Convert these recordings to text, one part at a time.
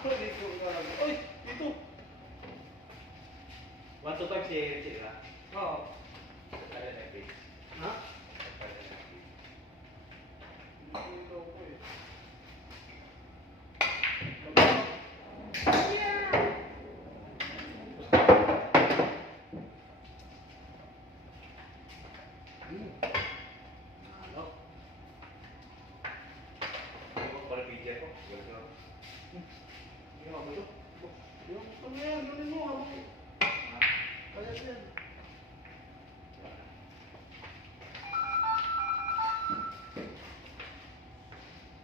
Dito ko alam. Uy, dito. 125 si Ra. Oo. Kaya na page. Ha? Kaya na page. Dito ko eh. Ano? Yung para video ko. Hindi ako ito. Yung ano yan, gano'n mo. Kaya yan.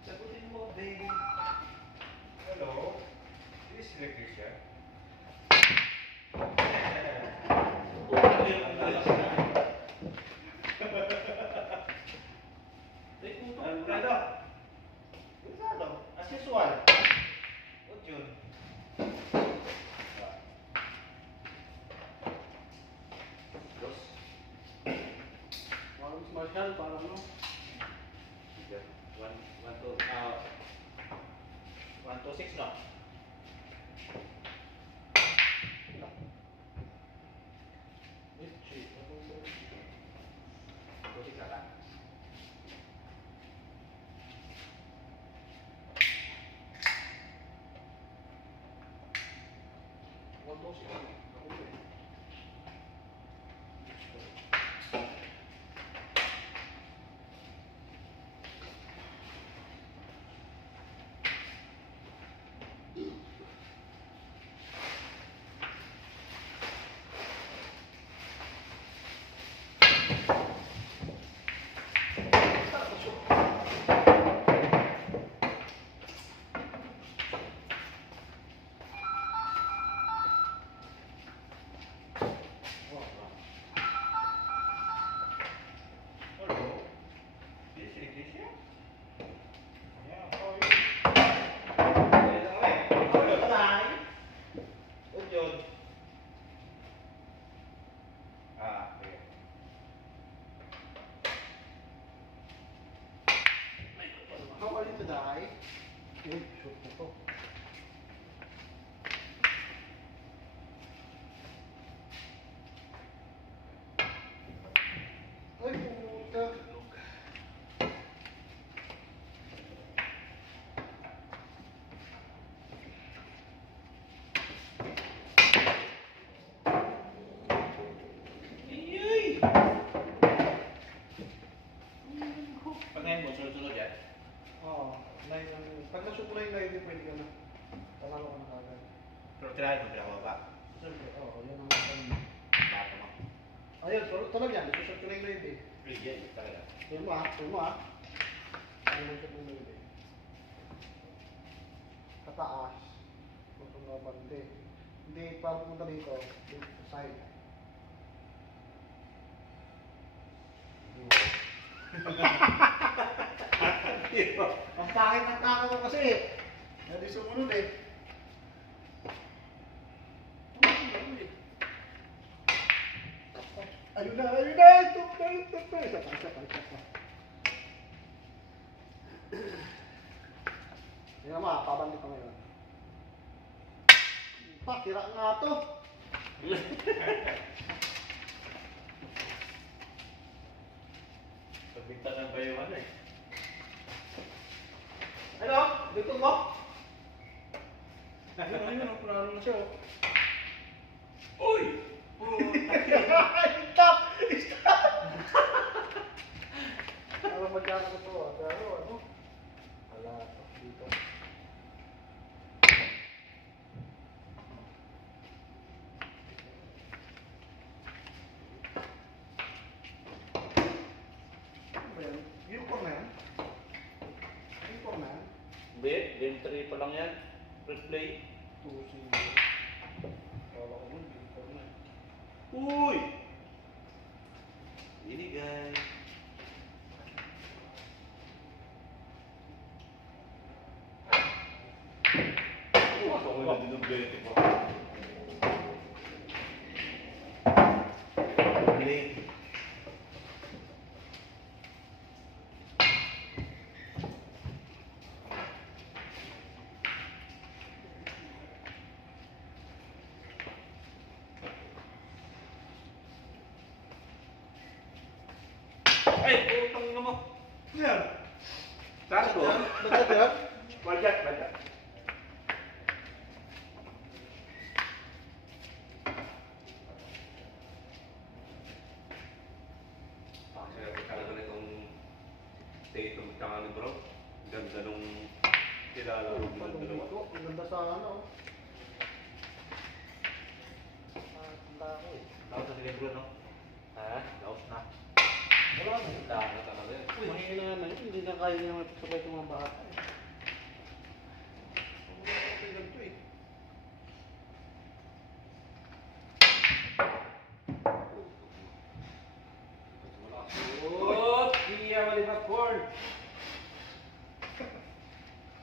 Sagutin mo, baby. Hello? This is Lucretia. Alfredo. Gonzalo. As usual. What yun? Dos. Parang Marshall, parang ano. One, two, six, no? Itchy. Two, six, ata. One dose yan. Ako eh. Hello? This is Lucretia? Yeah, how are you? What yun? Okay. How are you today? Uy, shoot na to. Ay, puta. Iyuy! Pagkain mo, sunod-sunod yan. Oo. Pag nashoot na yung live, pwede ka na. Talalo ka na kagad. Pero tirahin mo, pinakababa. Siyempre, oo. Yan ang time. Bata mo. Ayun, tulad yan. Isushoot ko na yung live eh. Free yan, talaga. Tulad mo ah. Tulad mo ah. Ayun ang shoot ng live eh. Kataas. Gusto nga bante. Hindi, para pumunta dito. Dito sa side. Ang pangit ng tako ko kasi eh. Hindi sumunod eh. Ayun na, ayun na! Ito pa, ito pa. Isa pa. Tingnan mo ah, pabalik ko ngayon. Tira nga to. Pagbintangan ba yung ano eh? Ano? Dito mo? Ayun, punano na siya oh. Uy! Stop! Stop! Alam mo dyan ako to ah. Pero ano? Hala, dito. Ano ba yan? Uniform na yan? Uniform na yan? Hindi, game 3 pa lang yan. Replay. 2-0. Kala ko mo, uniform na yan. Uy! Ini guys. Ako na din ng 20 po. Late. Yan. Sakto. Bagat yan? Bagat, bagat. Kasi talaga nitong Tatum tsaka ni Bro. Ganda nung kilala ko ng dalawa. Ang ganda sa ano. Tanda ko eh. Tapos na si Bro, no? Ha? Tapos na. Wala na. Dahil na talaga eh. Uy, mahina naman yun. Hindi na kaya naman pasabay itong mga bata eh. Okay, ganito eh. Oh, Kia malihat corn.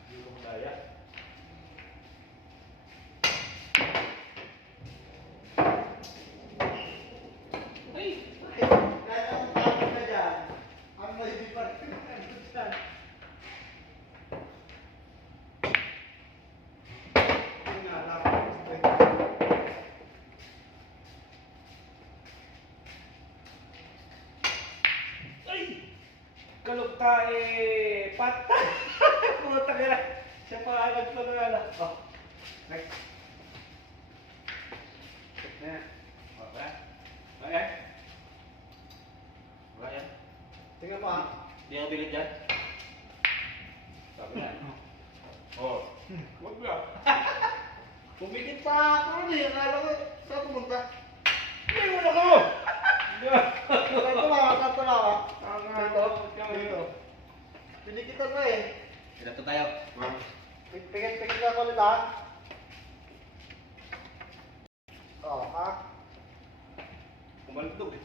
Hindi ko madaya. Ay! Kahit anong tapos na dyan, ang may pa rin ano dyan. Yun nga, lapos. Ay! Kalukta eh, patay! Puta ka na! Siya pa agad pa na ala. Oh, next. Check na yan. Okay? Okay? Okay yan? Tingnan mo ah. Hindi ako bilit dyan? Sabi na. Oh. Huwag ba? Pumikit pa ako eh. Akala ko, saan pumunta? Hindi mo na ko! Saan tumawa? Dito? Dito. Pinikitan na eh. Dito tayo. Pigit na ako nila. Oo, ha? Kumalutog eh.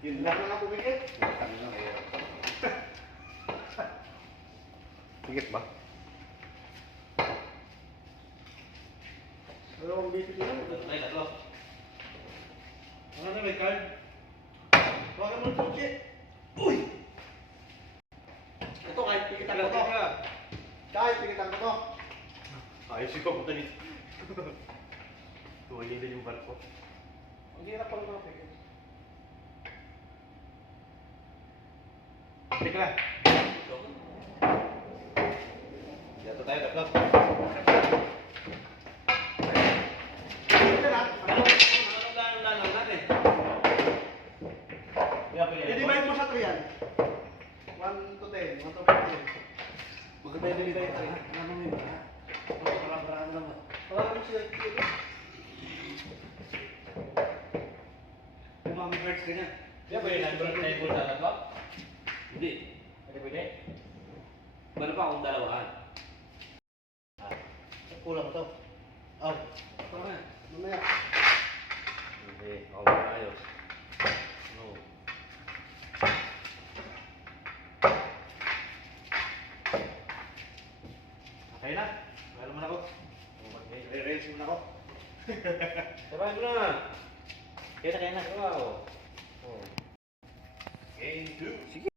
Yun Wala lang. na nga pumikit. Sigit ba? Ano ang bibig na? Ay, tatlo. Ano na may card? Baka mo susi. Uy! Ito kahit pikitan ko to. Kahit pikitan ko to. Ayos yung kapunta nito. Tuwagin din yung barko. Ang hirap pala mga pikit. Teka lang. Dito tayo, tatlo. Ito na. Anong gano'n natin? I-divide mo sa 3 yan. 1 to 10. 1 to 15. Maganda yung dito tayo. Ano mo yun? Parang lang. Parang siya. Yung mga cards ka niya. Di ba yung number na yung sa tatlo? Hindi. Pwede? Meron pa akong dalawaan. Kulang to. Oh. Parang Mamaya. hindi. Ako maayos. No. Okay na. Meron mo na ako. Re-raise mo na ako. Sabahin mo na. Kaya na. Wow. Oh. Game 2. Sige.